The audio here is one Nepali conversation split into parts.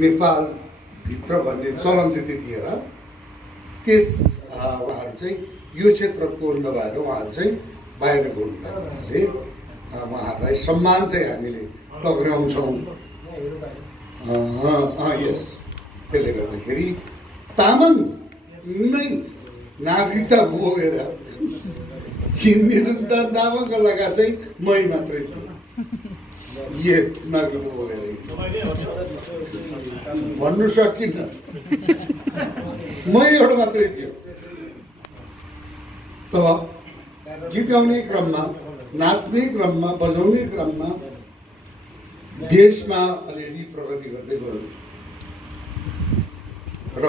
नेपालभित्र भन्ने चलन थियो त्यतिखेर। त्यस उहाँहरू चाहिँ यो क्षेत्रको नभएर उहाँहरू चाहिँ बाहिरको हुनाले उहाँहरूलाई सम्मान चाहिँ हामीले टक्राउँछौँ। यस, त्यसले गर्दाखेरि तामाङ नै नागरिकता बोकेर हिँड्ने जुन तामाङको लगाएर चाहिँ मै मात्रै थियो। ये नागरिकता बोकेर भन्नु सकिन्न, मै एउटा मात्रै थियो। तब गीत गाउने क्रममा, नाच्ने क्रममा, बजाउने क्रममा देशमा अलिअलि प्रगति गर्दै गयो र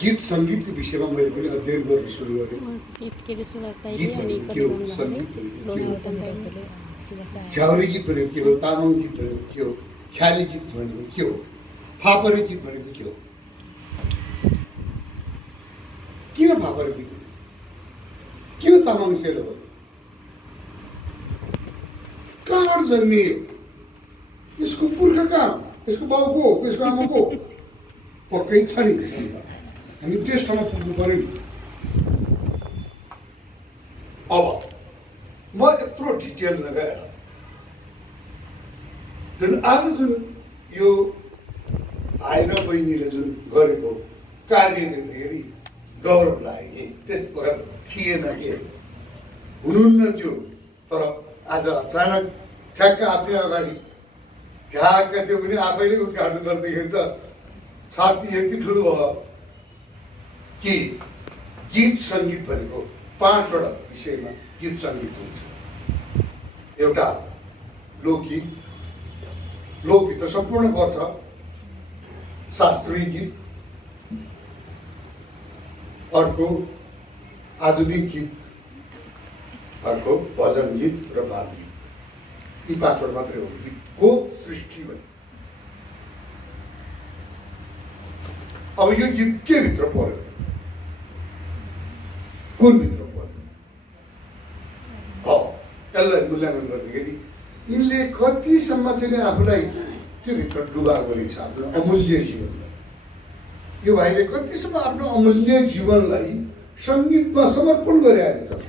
गीत सङ्गीतको विषयमा मैले पनि अध्ययन गर्न सुरु गरेँ। गीत भनेको के हो, सङ्गीत भनेको के हो, झ्याउरे गीत भनेको के हो, तामाङ गीत भनेको के हो, ख्याली गीत भनेको के हो, फापरे गीत भनेको के हो। किन फापरे गीत, किन तामाङ सेलो भयो, कहाँबाट जन्मिए, यसको पुर्खा कहाँ, यसको बाउको हो, यसको आमाको पक्कै छ नि। हामी त्यस ठाउँमा पुग्नु पऱ्यो नि। अब म यत्रो डिटेल नगएर जुन आज जुन यो भाइ र बहिनीले जुन गरेको कार्य देख्दाखेरि गौरव लाग्यो कि त्यस वखत थिएन कि हुनुहुन्न थियो। तर आज अचानक ठ्याक्क आफ्नै अगाडि ठ्याक्क त्यो पनि आफैले उद्घाटन गर्दाखेरि त छाती यति ठुलो भयो कि गीत सङ्गीत भनेको 5वटा विषयमा गीत सङ्गीत हुन्छ। एउटा लोकगीत, लोकभित्र सम्पूर्ण पर्छ शास्त्रीय गीत, अर्को आधुनिक गीत, अर्को भजन गीत र बाल गीत। यी 5वटा मात्रै हो गीतको सृष्टि भने। अब यो गीत के भित्र पर्यो, कुन भित्र पर्यो, यसलाई मूल्याङ्कन गर्दाखेरि यिनले कतिसम्म चाहिँ आफूलाई त्यो भित्र डुबा गरेको छ, आफ्नो अमूल्य जीवनलाई। यो भाइले कतिसम्म आफ्नो अमूल्य जीवनलाई सङ्गीतमा समर्पण गरिरहेको छ,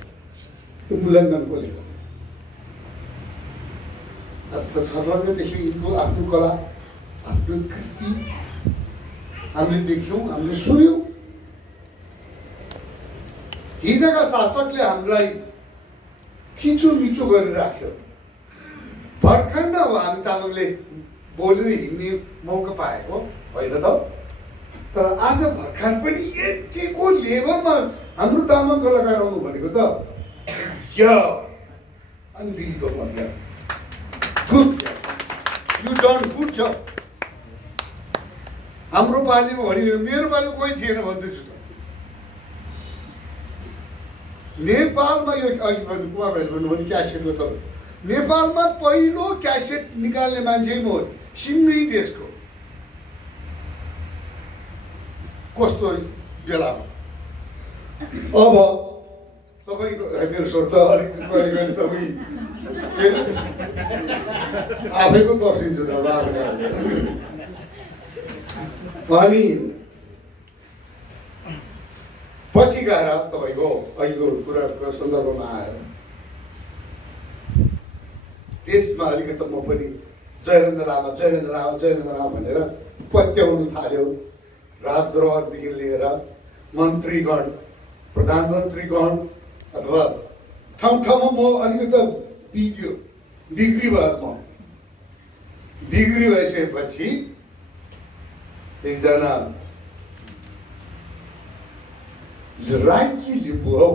त्यो मूल्याङ्कन कसले गर्छ। आज त छर्लङ्गदेखि यिनको आफ्नो कला, आफ्नो कृति हामीले देख्यौँ, हामीले सुन्यौँ। हिजोका शासकले हामीलाई खिचोमिचो गरेर राख्यो। भर्खर न हो हामी तामाङले बोलेर हिँड्ने मौका पाएको होइन त। तर आज भर्खर पनि यतिको लेभलमा हाम्रो तामाङ कलाकार आउनु भनेको त unbelievable, good, you done good छ। हाम्रो पालिमा भनियो, मेरो पालिमा कोही थिएन भन्दैछु त। नेपालमा यो अघि कुमार भाइले भन्नुभयो नि क्यासेटको, त नेपालमा पहिलो क्यासेट निकाल्ने मान्छे म सिङ्गै देशको। कस्तो बेलामा अब तपाईँको मेरो स्वर त अलिक कहिले कहिले तपाईँ आफै पो तर्सिन्छ त अनि पछि गएर तपाईँको अहिलेको कुराको सन्दर्भमा आएर देशमा अलिकति म पनि जयरेन्द्र लामा जयरेन्द्र लामा जयरेन्द्र लामा भनेर पत्याउनु थाल्यो। राजदरबारदेखि लिएर मन्त्रीगण, प्रधानमन्त्रीगण अथवा ठाउँ ठाउँमा म अलिकति बिग्री भयो। म बिग्री भइसकेपछि एकजना राईकी लिम्बू हौ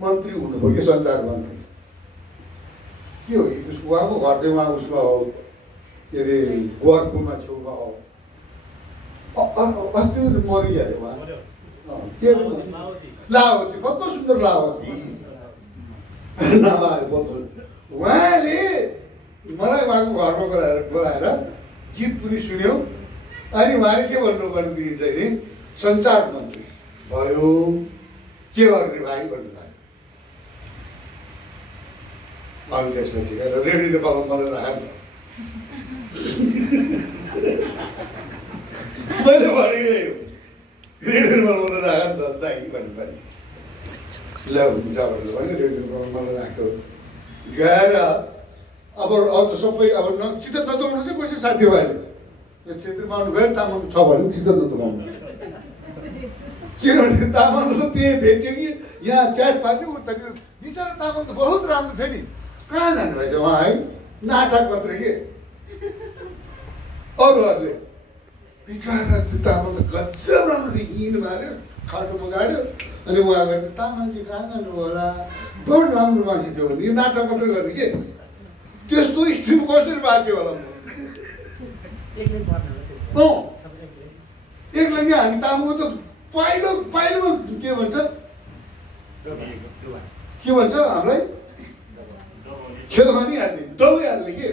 मन्त्री हुनुभयो कि सञ्चार मन्त्री के हो कि उहाँको घर चाहिँ उहाँ उसमा हो, के अरे गोवाकुमा छेउमा हो। अस्ति मरिहाल्यो उहाँ, के अरे लावती, पद्म सुन्दर लावती नाम आयो पद्म। उहाँले मलाई उहाँको घरमा बोलाएर गीत पनि सुन्यौँ। अनि उहाँले के भन्नु भनेदेखि चाहिँ नि सञ्चार मन्त्री भयो, के गर्ने भाइ भन्नु थाल्यो। अनि त्यसपछि रेडियो नेपालमा मलाई राखेर रेडियो बनाउनु राख नि त दाइ भन्नु पर्यो। ल हुन्छ भनेर भने रेडियो बनाउनु राख्यो। गएर अब अरू सबै अब चित्त नदुखाउनु चाहिँ कसै साथीभाइले यो क्षेत्री बाहुन गएर तामाङ छ भने चित्त नदुखाउनु। किनभने तामाङ त त्यही भेट्यो कि यहाँ च्याट पार्थ्यो उता बिचरा तामाङ त बहुत राम्रो थियो नि। कहाँ जानुभएछ उहाँ है? नाटक मात्र के अरूहरूले बिचरा त्यो तामाङ त गजब राम्रो थियो। हिँड मार्यो खाटोमा गाड्यो अनि उहाँ गएर तामाङ चाहिँ कहाँ जानुभयो होला बहुत राम्रो मान्छे थियो भने यो नाटक मात्रै गर्ने के त्यस्तो स्थिति कसरी बाँच्यो होला? एक्लै हामी तामाङ त पाइलोमा के भन्छ हामीलाई खेल खनिहाल्ने दबाइहाल्ने के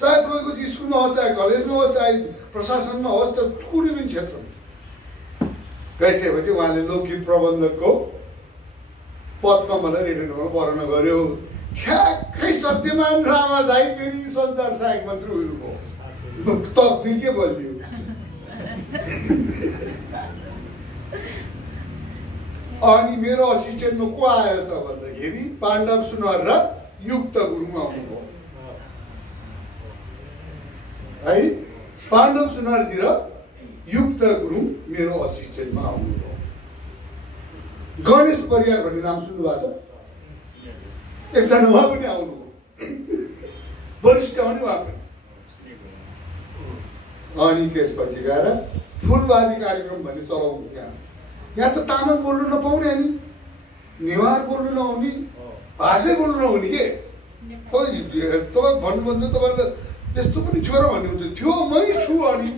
चाहे तपाईँको स्कुलमा होस् चाहे कलेजमा होस् चाहे प्रशासनमा होस् त कुनै पनि क्षेत्रमा गइसकेपछि उहाँले लोकगीत प्रबन्धकको पदमा मलाई रेडियोमा भर्ना गर्यो। ठ्याक्कै सत्यमान रामा दाइ फेरि सञ्चार सहायक मन्त्री हुनुभयो। तकदिर के बलियो। अनि मेरो असिस्टेन्टमा को आयो त भन्दाखेरि पाण्डव सुनवार र युक्त गुरुङ आउनुभयो है। पाण्डव सुनवारजी र युक्त गुरुङ मेरो असिस्टेन्टमा आउनुभयो। गणेश परियार भन्ने नाम सुन्नुभएको छ? एकजना उहाँ पनि आउनुभयो, वरिष्ठ हो नि उहाँ पनि। अनि त्यसपछि गएर फुलबारी कार्यक्रम भन्ने चलाउनु। यहाँ त तामाङ बोल्नु नपाउने अनि नेवार बोल्नु नहुने भाषै बोल्नु नहुने के तपाईँ भन्नुहुन्छ तपाईँले त्यस्तो पनि थियो र भन्नुहुन्छ थियो मै छु। अनि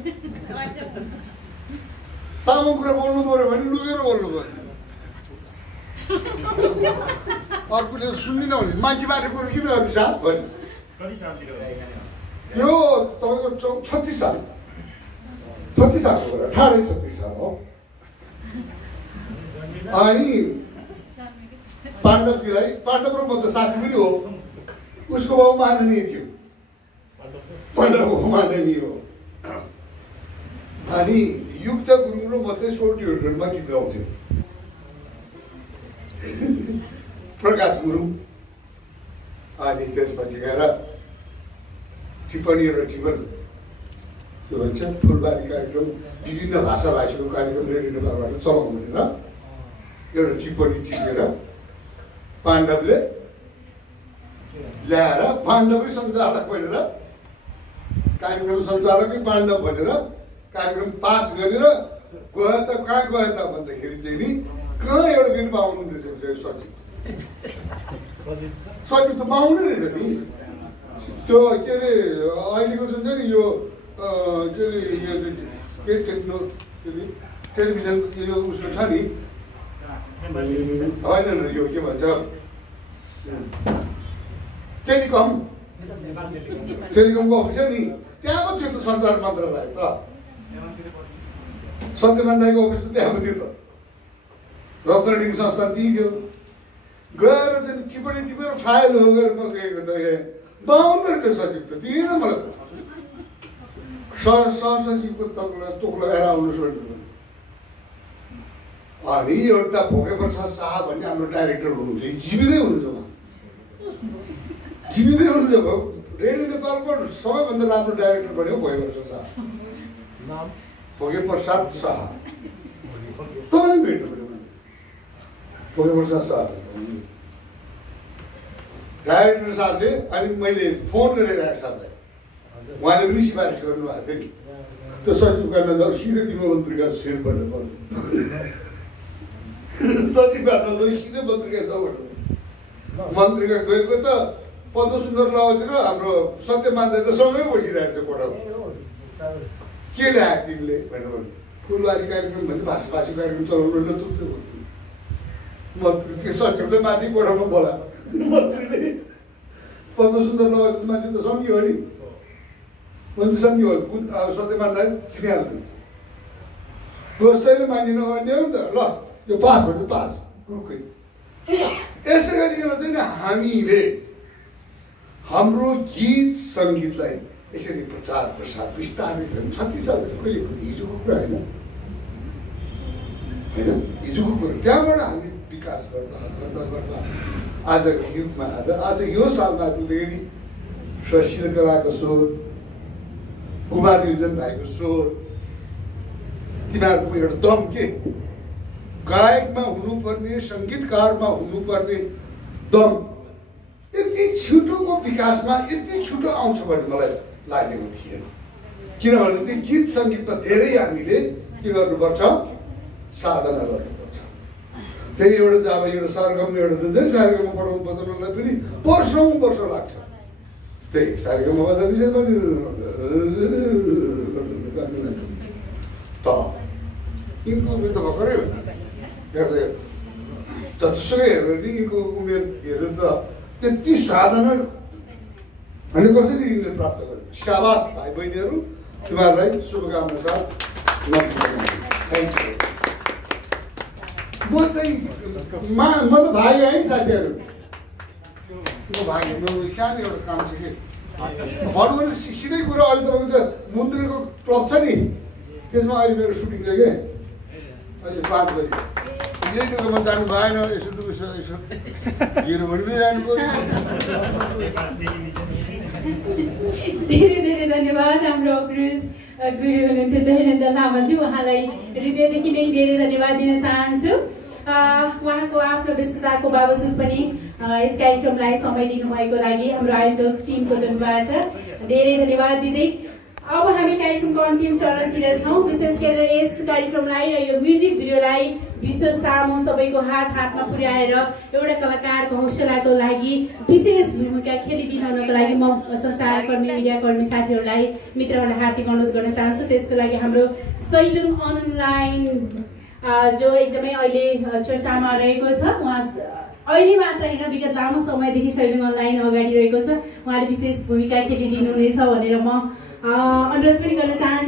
तामाङ कुरा बोल्नु पऱ्यो भने लुगेर बोल्नु पर्यो। अर्कोले सुन्ने नहुने मान्छे बाटो कुरो किन गर्ने साथ भन्यो। यो तपाईँको 36 साल 36 सालको कुरा 1836 साल हो। अनि पाण्डवजीलाई पाण्डव र म त साथी पनि हो। उसको बाउ माननीय थियो, पाण्डवको माननीय हो। अनि युक्त गुरुङ र म चाहिँ सोर्टी होटलमा गीत गाउँथ्यो। प्रकाश गुरुङ। अनि त्यसपछि गएर टिप्पणी र टिप्पणी के भन्छ फुलबारी कार्यक्रम विभिन्न भाषाभाषीको कार्यक्रम रेडियो नेपालबाट चलाउनु भनेर एउटा टिप्पणी टिपेर पाण्डवले ल्याएर पाण्डवै सञ्चालक भनेर कार्यक्रम सञ्चालकै पाण्डव भनेर कार्यक्रम पास गरेर गयो त कहाँ गयो त भन्दाखेरि चाहिँ नि कहाँ एउटा दिन पाउनु रहेछ सचिव त पाउनै रहेछ नि। त्यो के अरे अहिलेको जुन चाहिँ नि यो के अरे टेलिभिजन यो उसको छ नि होइन यो के भन्छ टेलिकमको अफिस छ नि त्यहाँ पो थियो त सञ्चार मन्त्रालय त। सत्यमान दाइको अफिस त त्यहाँ पो थियो त। रत्नडिङ संस्थान दिइयो गएर चाहिँ टिप्पणी टिपेर फाइल हो गरेर म गएको त बाहुन थियो सचिव त दिएन मलाई त। सहसचिवको तोक लगाएर आउनुहोस् भन्नु। अनि एउटा भोगे प्रसाद शाह भन्ने हाम्रो डाइरेक्टर हुनुहुन्छ, जीवितै हुनुहुन्छ उहाँ, जीवितै हुनुहुन्छ। रेडियो नेपालको सबैभन्दा राम्रो डाइरेक्टर भन्यो भोगे प्रसाद शाह। भोगे प्रसाद शाह तपाईँले भेट्नु पऱ्यो भोगे प्रसाद शाह डाइरेक्टर साहबले। अनि मैले फोन गरेर डाइरेक्टर साहबलाई उहाँले पनि सिफारिस गर्नुभएको थियो नि त्यो सचिव गर्न जाऊ सिधै तिम्रो मन्त्रीका सेल बन्न पर्यो। सचिव गर्न जाऊ सिधै मन्त्रीका जाऊ भन्नु। मन्त्रीका गएको त पद्मसुन्दर रावती र हाम्रो सत्यमान दाइ त सँगै बसिरहेको छ कोठामा। के ल्याएको तिमीले भनेर भन्नु। फुलबारी कार्यक्रम भने भाषाभाषी कार्यक्रम चलाउनु न तुप्यो भन्नु। मन्त्री के सचिवले माथि कोठामा बोला। मन्त्रीले पद्मसुन्दर रावती माथि त सँगै हो नि मन्त्री सँगै हो। सत्यमान दाइ चिनिहाल्नु कसैले मानिन भन्ने हो नि त। ल यो पास भन्छ पास रुखै। यसै गरिकन चाहिँ नि हामीले हाम्रो गीत सङ्गीतलाई यसरी प्रचार प्रसार बिस्तारै 36 साल कहिले हिजोको कुरा होइन। होइन हिजोको कुरो त्यहाँबाट हामी विकास गर्दा गर्दा गर्दा आजको युगमा आएर आज यो सालमा आइपुग्दाखेरि शिल्पकलाको स्वर कुमार योजन भाइको स्वर तिनीहरूको एउटा दम के गायकमा हुनुपर्ने सङ्गीतकारमा हुनुपर्ने दम यति छिटोको विकासमा यति छिटो आउँछ भन्ने मलाई लागेको थिएन किनभने त्यो गीत सङ्गीतमा धेरै हामीले के गर्नुपर्छ साधना गर्नुपर्छ त्यही एउटा जब एउटा सरगम एउटा जुन चाहिँ सरगममा पढाउनु बजाउनलाई पनि वर्ष लाग्छ त्यही सरगममा बजाउने विषय पनि त यिनको उमेर त भर्खरै हो हेर्दै जतिसुकै हेर्यो भने यिनको उमेर हेरेर त त्यति साधना अनि कसरी यिनले प्राप्त गर्यो शाबास भाइ बहिनीहरू तिमीहरूलाई शुभकामना साथ थ्याङ्क यू म चाहिँ म त भाइ है साथीहरू म भाइ मेरो सानो एउटा काम छ कि भनौँ भने सिधै कुरा अहिले तपाईँको त मुन्द्रेको क्लब छ नि त्यसमा अहिले मेरो सुटिङ छ कि अहिले 5 बजी यही टुकोमा जानु भएन यसो टुको यसो हिरो पनि जानु पर्यो धेरै धेरै धन्यवाद हाम्रो अग्रज गुरु हुनुहुन्थ्यो जयनन्द लामाजी उहाँलाई हृदयदेखि नै धेरै धन्यवाद दिन चाहन्छु उहाँको आफ्नो व्यस्तताको बावजुद पनि यस कार्यक्रमलाई समय दिनुभएको लागि हाम्रो आयोजक टिमको तर्फबाट धेरै धन्यवाद दिँदै अब हामी कार्यक्रमको अन्तिम चरणतिर छौँ विशेष गरेर यस कार्यक्रमलाई र यो म्युजिक भिडियोलाई विश्व सामु सबैको हातमा पुर्याएर एउटा कलाकारको हौसलाको लागि विशेष भूमिका खेलिदिनको लागि म सञ्चारकर्मी मिडियाकर्मी साथीहरूलाई मित्रहरूलाई हार्दिक अनुरोध गर्न चाहन्छु त्यसको लागि हाम्रो सैलुङ अनलाइन जो एकदमै अहिले चर्चामा रहेको छ उहाँ अहिले मात्र होइन विगत लामो समयदेखि सैलुङ अनलाइन अगाडि रहेको छ उहाँले विशेष भूमिका खेलिदिनु हुनेछ भनेर म अनुरोध पनि गर्न चाहन्छु।